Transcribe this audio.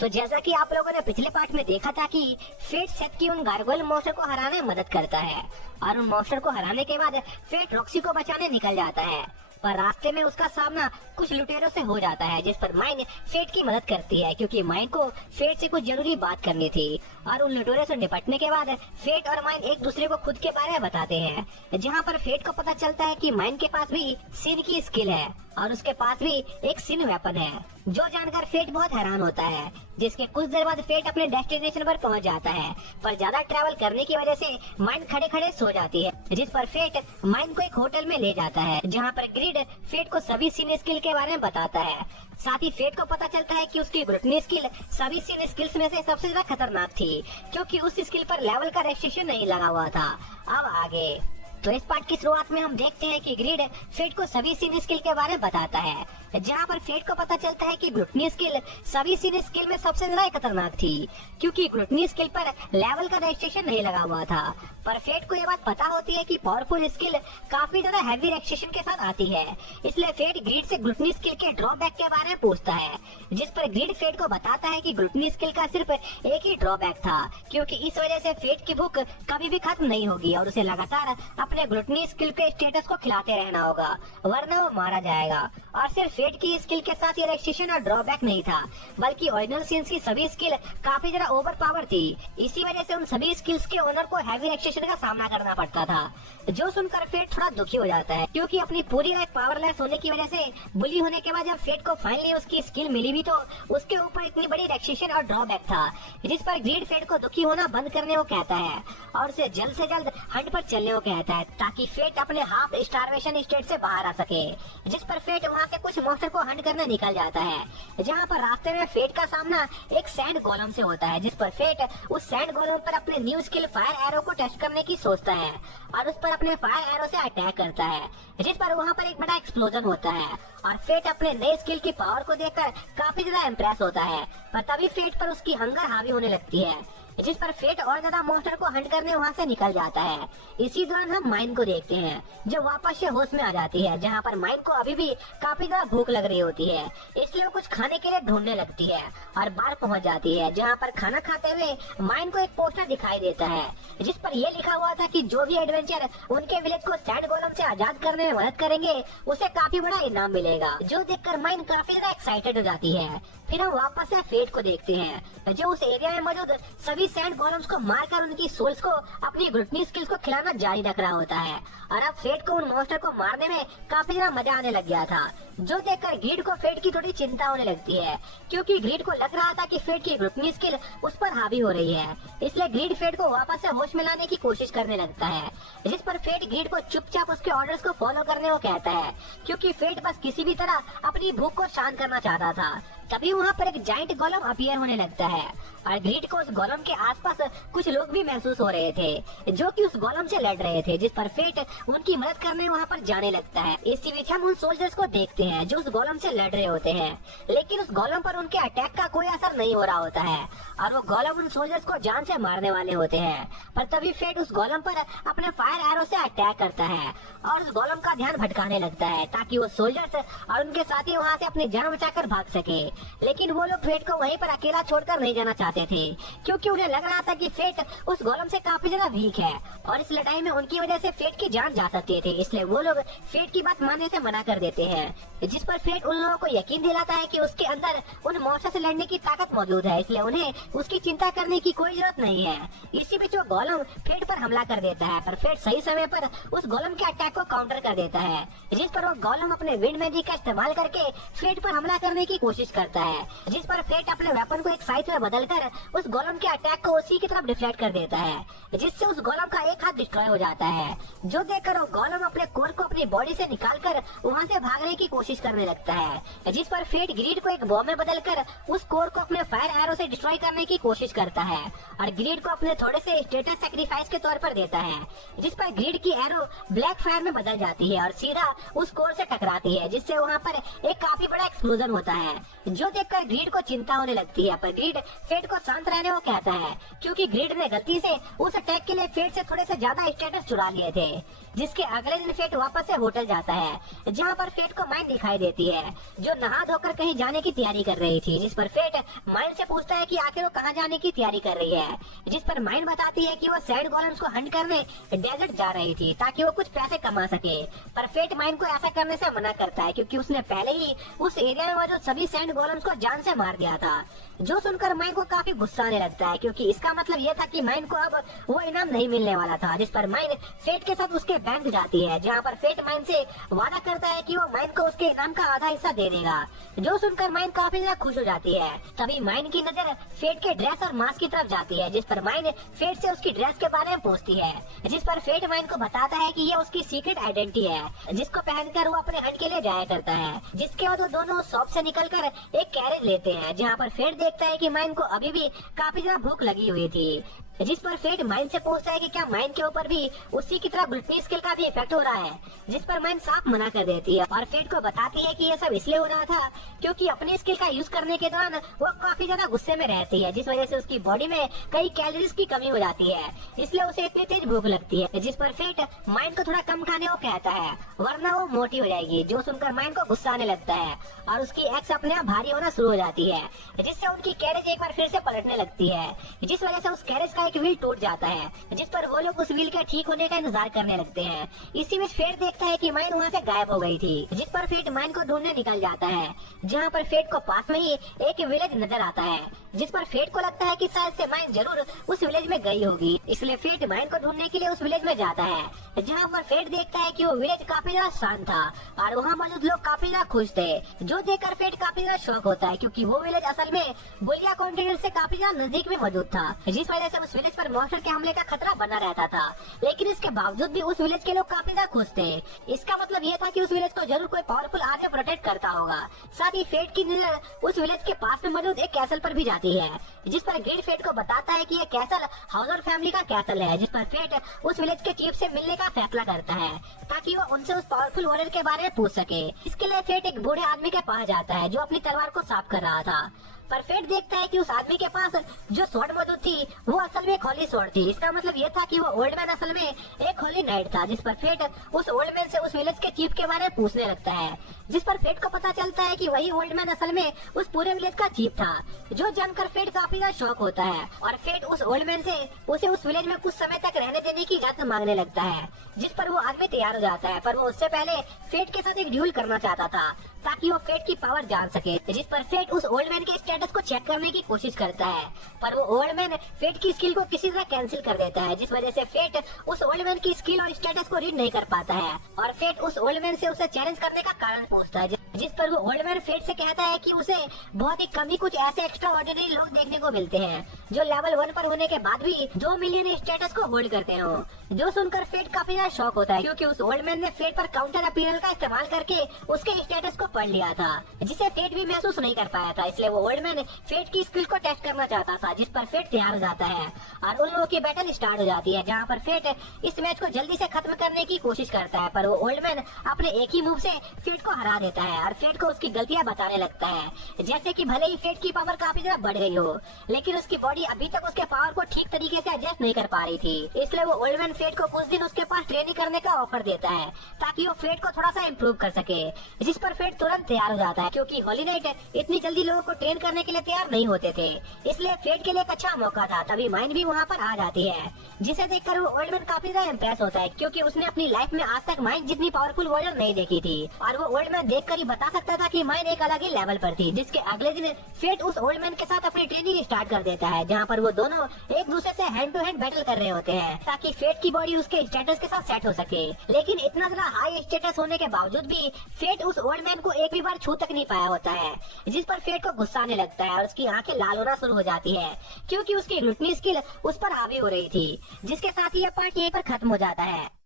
तो जैसा कि आप लोगों ने पिछले पार्ट में देखा था कि फेट सेथ की उन गार्गोइल मॉन्स्टर को हराने में मदद करता है और उन मॉन्स्टर को हराने के बाद फेट रॉक्सी को बचाने निकल जाता है, पर रास्ते में उसका सामना कुछ लुटेरों से हो जाता है, जिस पर माइन फेट की मदद करती है क्योंकि माइन को फेट से कुछ जरूरी बात करनी थी। और उन लुटेरों से निपटने के बाद फेट और माइन एक दूसरे को खुद के बारे में बताते हैं, जहां पर फेट को पता चलता है कि माइन के पास भी सिन की स्किल है और उसके पास भी एक सिन वेपन है, जो जानकर फेट बहुत हैरान होता है। जिसके कुछ देर बाद फेट अपने डेस्टिनेशन पर पहुंच जाता है, पर ज्यादा ट्रैवल करने की वजह से माइन खड़े खड़े सो जाती है, जिस पर फेट माइन को एक होटल में ले जाता है, जहां पर ग्रिड फेट को सभी सिन स्किल के बारे में बताता है। साथ ही फेट को पता चलता है कि उसकी ग्लूटनी स्किल सभी सिन स्किल्स में से सबसे ज्यादा खतरनाक थी, क्योंकि उस स्किल पर लेवल का रेस्ट्रिक्शन नहीं लगा हुआ था। अब आगे तो इस पार्ट की शुरुआत में हम देखते हैं कि ग्रिड फेट को सभी सिन स्किल के बारे में बताता है, जहां पर फेट को पता चलता है कि ग्लूटनी स्किल सभी सिन स्किल में सबसे ज्यादा खतरनाक थी, क्योंकि ग्लूटनी स्किल पर लेवल का रजिस्ट्रेशन नहीं लगा हुआ था। पर फेट को ये बात पता होती है कि पावरफुल स्किल काफी ज्यादा हैवी रजिस्ट्रेशन के साथ आती है, इसलिए फेट ग्रिड से ग्लूटनी स्किल के ड्रॉबैक के बारे में पूछता है, जिस पर ग्रिड फेट को बताता है कि ग्लूटनी स्किल का सिर्फ एक ही ड्रॉबैक था, क्योंकि इस वजह से फेट की भूख कभी भी खत्म नहीं होगी और उसे लगातार अपने ग्लूटनी स्किल के स्टेटस को खिलाते रहना होगा, वरना वो मारा जाएगा। और सिर्फ फेट की स्किल के साथ ये रेस्ट्रिक्शन और ड्रॉबैक नहीं था, बल्कि ओरिजिनल सिंस की सभी स्किल काफी ज्यादा ओवर पावर थी। इसी वजह से उन सभी स्किल्स के ओनर को हैवी रेस्ट्रिक्शन का सामना करना पड़ता था, जो सुनकर फेट थोड़ा दुखी हो जाता है, क्योंकि अपनी पूरी लाइफ पावरलेस होने की वजह से बुली होने के बाद जब फेट को फाइनली उसकी स्किल मिली भी, तो उसके ऊपर इतनी बड़ी रेस्ट्रिक्शन और ड्रॉबैक था, जिस पर ग्रिड फेट को दुखी होना बंद करने को कहता है और उसे जल्द से जल्द हंट पर चलने को कहता है, ताकि फेट अपने हाफ स्टारवेशन स्टेट से बाहर आ सके। जिस पर फेट वहाँ से कुछ मॉन्स्टर को हंट करने निकल जाता है, जहाँ पर रास्ते में फेट का सामना एक सैंड गोलम से होता है, जिस पर फेट उस सैंड गोलम पर अपने न्यू स्किल फायर एरो को टेस्ट करने की सोचता है और उस पर अपने फायर एरो से अटैक करता है, जिस पर वहाँ पर एक बड़ा एक्सप्लोजन होता है और फेट अपने नए स्किल की पावर को देखकर काफी ज्यादा इम्प्रेस होता है। पर तभी फेट पर उसकी हंगर हावी होने लगती है, जिस पर फेट और ज्यादा मॉन्स्टर को हंट करने वहाँ से निकल जाता है। इसी दौरान हम माइन को देखते हैं, जो वापस से होश में आ जाती है, जहाँ पर माइन को अभी भी काफी ज्यादा भूख लग रही होती है, इसलिए वो कुछ खाने के लिए ढूंढने लगती है और बाहर पहुँच जाती है, जहाँ पर खाना खाते हुए माइन को एक पोस्टर दिखाई देता है, जिस पर यह लिखा हुआ था कि जो भी एडवेंचर उनके विलेज को सैंड गोलम से आजाद करने में मदद करेंगे, उसे काफी बड़ा इनाम मिलेगा, जो देखकर माइन काफी ज्यादा एक्साइटेड हो जाती है। फिर हम वापस से फेट को देखते हैं, जो उस एरिया में मौजूद सभी सैंड गोलम्स को मारकर उनकी सोल्स को अपनी ग्लूटनी स्किल्स को खिलाना जारी रख रहा होता है। और अब फेट को उन मॉन्स्टर को मारने में काफी ज्यादा मजा आने लग गया था, जो देखकर ग्रिड को फेट की थोड़ी चिंता होने लगती है, क्योंकि ग्रिड को लग रहा था कि फेट की ग्लूटनी स्किल उस पर हावी हो रही है। इसलिए ग्रिड फेट को वापस से होश में लाने की कोशिश करने लगता है, जिस पर फेट ग्रिड को चुपचाप उसके ऑर्डर्स को फॉलो करने को कहता है, क्योंकि फेट बस किसी भी तरह अपनी भूख को शांत करना चाहता था। तभी वहाँ पर एक जाइंट गोलम अपीयर होने लगता है और ग्रिड को उस गोलम के आसपास कुछ लोग भी महसूस हो रहे थे, जो कि उस गोलम से लड़ रहे थे, जिस पर फेट उनकी मदद करने वहाँ पर जाने लगता है। इसी बीच हम उन सोल्जर्स को देखते हैं जो उस गोलम से लड़ रहे होते हैं, लेकिन उस गोलम पर उनके अटैक का कोई असर नहीं हो रहा होता है और वो गोलम उन सोल्जर्स को जान से मारने वाले होते हैं। पर तभी फेट उस गोलम पर अपने फायर एरो से अटैक करता है और उस गोलम का ध्यान भटकाने लगता है, ताकि वो सोल्जर्स और उनके साथी वहाँ से अपनी जान बचाकर भाग सके। लेकिन वो लोग फेट को वहीं पर अकेला छोड़कर नहीं जाना चाहते थे, क्योंकि उन्हें लग रहा था कि फेट उस गोलम से काफी ज्यादा वीक है और इस लड़ाई में उनकी वजह से फेट की जान जा सकती थी। इसलिए वो लोग फेट की बात मानने से मना कर देते हैं, जिस पर फेट उन लोगों को यकीन दिलाता है कि उसके अंदर उन मॉन्स्टर से लड़ने की ताकत मौजूद है, इसलिए उन्हें उसकी चिंता करने की कोई जरूरत नहीं है। इसी बीच वो गोलम फेट पर हमला कर देता है, पर फेट सही समय पर उस गोलम के अटैक को काउंटर कर देता है, जिस पर वो गोलम अपने विंड मैजिक का इस्तेमाल करके फेट पर हमला करने की कोशिश करता है, जिस पर फेट अपने वेपन को एक साइज में बदलकर उस गोलम के अटैक को उसी की तरफ डिफ्लेक्ट कर देता है, जिससे उस गोलम का एक हाथ डिस्ट्रॉय हो जाता है, जो देखकर वो गोलम अपने कोर को अपनी बॉडी से निकालकर वहाँ से भागने की कोशिश करने लगता है, जिस पर फेट ग्रिड को एक बॉम्ब में बदलकर उस कोर को अपने फायर एरो से डिस्ट्रॉय करने करने की कोशिश करता है और ग्रीड को अपने थोड़े से स्टेटस सैक्रिफाइस के तौर पर देता है, जिस पर ग्रीड की एरो ब्लैक फायर में बदल जाती है और सीधा उस कोर से टकराती है, जिससे वहाँ पर एक काफी बड़ा एक्सप्लोजन होता है, जो देखकर ग्रीड को चिंता होने लगती है। पर ग्रीड फेट को शांत रहने को कहता है, क्योंकि ग्रीड ने गलती से उस अटैक के लिए फेट से थोड़े से ज्यादा स्टेटस चुरा लिए थे। जिसके अगले दिन फेट वापस से होटल जाता है, जहाँ पर फेट को माइन दिखाई देती है, जो नहा धोकर कहीं जाने की तैयारी कर रही थी। जिस पर फेट माइन से पूछता है कि आखिर वो कहाँ जाने की तैयारी कर रही है, जिस पर माइन बताती है कि वो सैंड गोलेम्स को हंट करने डेजर्ट जा रही थी ताकि वो कुछ पैसे कमा सके। पर फेट माइन को ऐसा करने से मना करता है, क्योंकि उसने पहले ही उस एरिया में मौजूद सभी सैंड गोलेम्स को जान से मार दिया था। जो सुनकर माइन को काफी गुस्सा आने लगता है, क्योंकि इसका मतलब ये था कि माइन को अब वो इनाम नहीं मिलने वाला था। जिस पर माइन फेट के साथ उसके बैंक जाती है, जहाँ पर फेट माइन से वादा करता है कि वो माइन को उसके इनाम का आधा हिस्सा दे देगा। जो सुनकर माइन काफी ज्यादा खुश हो जाती है। तभी माइन की नजर फेट के ड्रेस और मास्क की तरफ जाती है, जिस पर माइन फेट से उसकी ड्रेस के बारे में पूछती है, जिस पर फेट माइन को बताता है कि ये उसकी सीक्रेट आइडेंटिटी है, जिसको पहनकर वो अपने हंट के लिए जाया करता है। जिसके बाद वो दोनों शॉप से निकलकर एक कैरेज लेते हैं, जहाँ पर फेट देखता है कि माइन को अभी भी काफी ज्यादा भूख लगी हुई थी। जिस पर फेट माइन से पूछता है कि क्या माइन के ऊपर भी उसी की तरह ग्लूटनी स्किल का भी इफेक्ट हो रहा है, जिस पर माइन साफ मना कर देती है और फेट को बताती है कि ये सब इसलिए हो रहा था क्योंकि अपनी स्किल का यूज करने के दौरान वो काफी ज्यादा गुस्से में रहती है, जिस वजह से उसकी बॉडी में कई कैलोरीज की कमी हो जाती है, इसलिए उसे इतनी तेज भूख लगती है। जिस पर फेट माइन को थोड़ा कम खाने को कहता है, वरना वो मोटी हो जाएगी। जो सुनकर माइन को गुस्सा आने लगता है और उसकी एक्स अपने आप भारी होना शुरू हो जाती है, जिससे उनकी कैरेज एक बार फिर से पलटने लगती है, जिस वजह से उस कैरेज का एक व्हील टूट जाता है, जिस पर वो लोग उस व्हील के ठीक होने का इंतजार करने लगते हैं। इसी में फेट देखता है कि माइन वहाँ से गायब हो गई थी, जिस पर फेट माइन को ढूंढने निकल जाता है, जहाँ पर फेट को पास में ही एक विलेज नजर आता है, जिस पर फेट को लगता है कि शायद से माइन जरूर उस विलेज में गई होगी, इसलिए फेट माइन को ढूंढने के लिए उस विलेज में जाता है, जहाँ पर फेट देखता है कि वो विलेज काफी ज्यादा शांत था और वहाँ मौजूद लोग काफी ज्यादा खुश थे, जो देखकर फेट काफी ज्यादा शौक होता है, क्योंकि वो विलेज असल में बुलिया कॉन्टिनेंट से काफी ज्यादा नजदीक में मौजूद था, जिस वजह से उस विलेज पर मॉन्स्टर के हमले का खतरा बना रहता था। लेकिन इसके बावजूद भी उस विलेज के लोग काफी ज्यादा खुश थे। इसका मतलब ये था कि उस विलेज को जरूर कोई पावरफुल आर्मी प्रोटेक्ट करता होगा। साथ ही फेट की नजर उस विलेज के पास में मौजूद एक कैसल पर भी जाती है, जिस पर ग्रीड फेट को बताता है कि ये कैसल हाउजर फैमिली का कैसल है, जिस पर फेट उस विलेज के चीफ से मिलने का फैसला करता है ताकि वो उनसे उस पावरफुल वॉरियर के बारे में पूछ सके। इसके लिए फेट एक बूढ़े आदमी के पास जाता है, जो अपनी तलवार को साफ कर रहा था। पर फेट देखता है कि उस आदमी के पास जो स्वॉर्ड मौजूद थी वो असल में एक होली स्वॉर्ड थी। इसका मतलब ये था कि वो ओल्ड मैन असल में एक होली नाइट था, जिस पर फेट उस ओल्ड मैन से उस विलेज के चीफ के बारे में पूछने लगता है, जिस पर फेट को पता चलता है कि वही ओल्ड मैन असल में उस पूरे विलेज का चीफ था, जो जानकर फेट काफी ज्यादा शौक होता है और फेट उस ओल्ड मैन से उसे उस विलेज में कुछ समय तक रहने देने की इजाजत मांगने लगता है, जिस पर वो आदमी तैयार हो जाता है। पर वो उससे पहले फेट के साथ एक ड्यूल करना चाहता था ताकि वो फेट की पावर जान सके, जिस पर फेट उस ओल्ड मैन के स्टेटस को चेक करने की कोशिश करता है, पर वो ओल्ड मैन फेट की स्किल को किसी तरह कैंसिल कर देता है, जिस वजह से फेट उस ओल्ड मैन की स्किल और स्टेटस को रीड नहीं कर पाता है और फेट उस ओल्ड मैन से उसे चैलेंज करने का कारण पूछता है, जिस पर वो ओल्ड मैन फेट से कहता है कि उसे बहुत ही कम ही कुछ ऐसे एक्स्ट्रा ऑर्डिनरी लोग देखने को मिलते हैं जो लेवल 1 पर होने के बाद भी 2 मिलियन स्टेटस को होल्ड करते हो। जो सुनकर फेट काफी ज्यादा शॉक होता है, क्योंकि उस ओल्ड मैन ने फेट पर काउंटर अपीयरल का इस्तेमाल करके उसके स्टेटस को पढ़ लिया था, जिसे फेट भी महसूस नहीं कर पाया था। इसलिए वो ओल्ड मैन फेट की स्किल को टेस्ट करना चाहता था, जिस पर फेट तैयार हो जाता है और उन लोगों की बैटल स्टार्ट हो जाती है, जहाँ पर फेट इस मैच को जल्दी से खत्म करने की कोशिश करता है। पर वो ओल्ड मैन अपने एक ही मूव से फेट को हरा देता है और फेट को उसकी गलतियां बताने लगता है, जैसे कि भले ही फेट की पावर काफी ज्यादा बढ़ गई हो, लेकिन उसकी बॉडी अभी तक उसके पावर को ठीक तरीके से एडजस्ट नहीं कर पा रही थी। इसलिए वो ओल्ड मैन फेट को कुछ दिन उसके पास ट्रेनिंग करने का ऑफर देता है ताकि वो फेट को थोड़ा सा इम्प्रूव कर सके, जिस पर फेट तुरंत तैयार हो जाता है, क्योंकि होली नाइट इतनी जल्दी लोगों को ट्रेन करने के लिए तैयार नहीं होते थे। इसलिए फेट के लिए एक अच्छा मौका था। तभी माइन भी वहाँ पर आ जाती है, जिसे देखकर वो ओल्ड मैन काफी ज्यादा इम्प्रेस होता है, क्योंकि उसने अपनी लाइफ में आज तक माइन जितनी पावरफुल वॉरियर नहीं देखी थी और वो ओल्ड मैन देखकर ही बता सकता था कि माइन एक अलग ही लेवल पर थी। जिसके अगले दिन फेट उस ओल्ड मैन के साथ अपनी ट्रेनिंग स्टार्ट कर देता है, जहाँ पर वो दोनों एक दूसरे से हैंड टू हैंड बैटल कर रहे होते हैं ताकि फेट की बॉडी उसके स्टेटस के साथ सेट हो सके। लेकिन इतना ज्यादा हाई स्टेटस होने के बावजूद भी फेट उस ओल्ड मैन को एक भी बार छू तक नहीं पाया होता है, जिस पर फेट को गुस्सा आने लगता है और उसकी आंखें लाल होना शुरू हो जाती है, क्योंकि उसकी ग्लूटनी स्किल उस पर हावी हो रही थी। जिसके साथ ही यह पार्ट यहीं पर खत्म हो जाता है।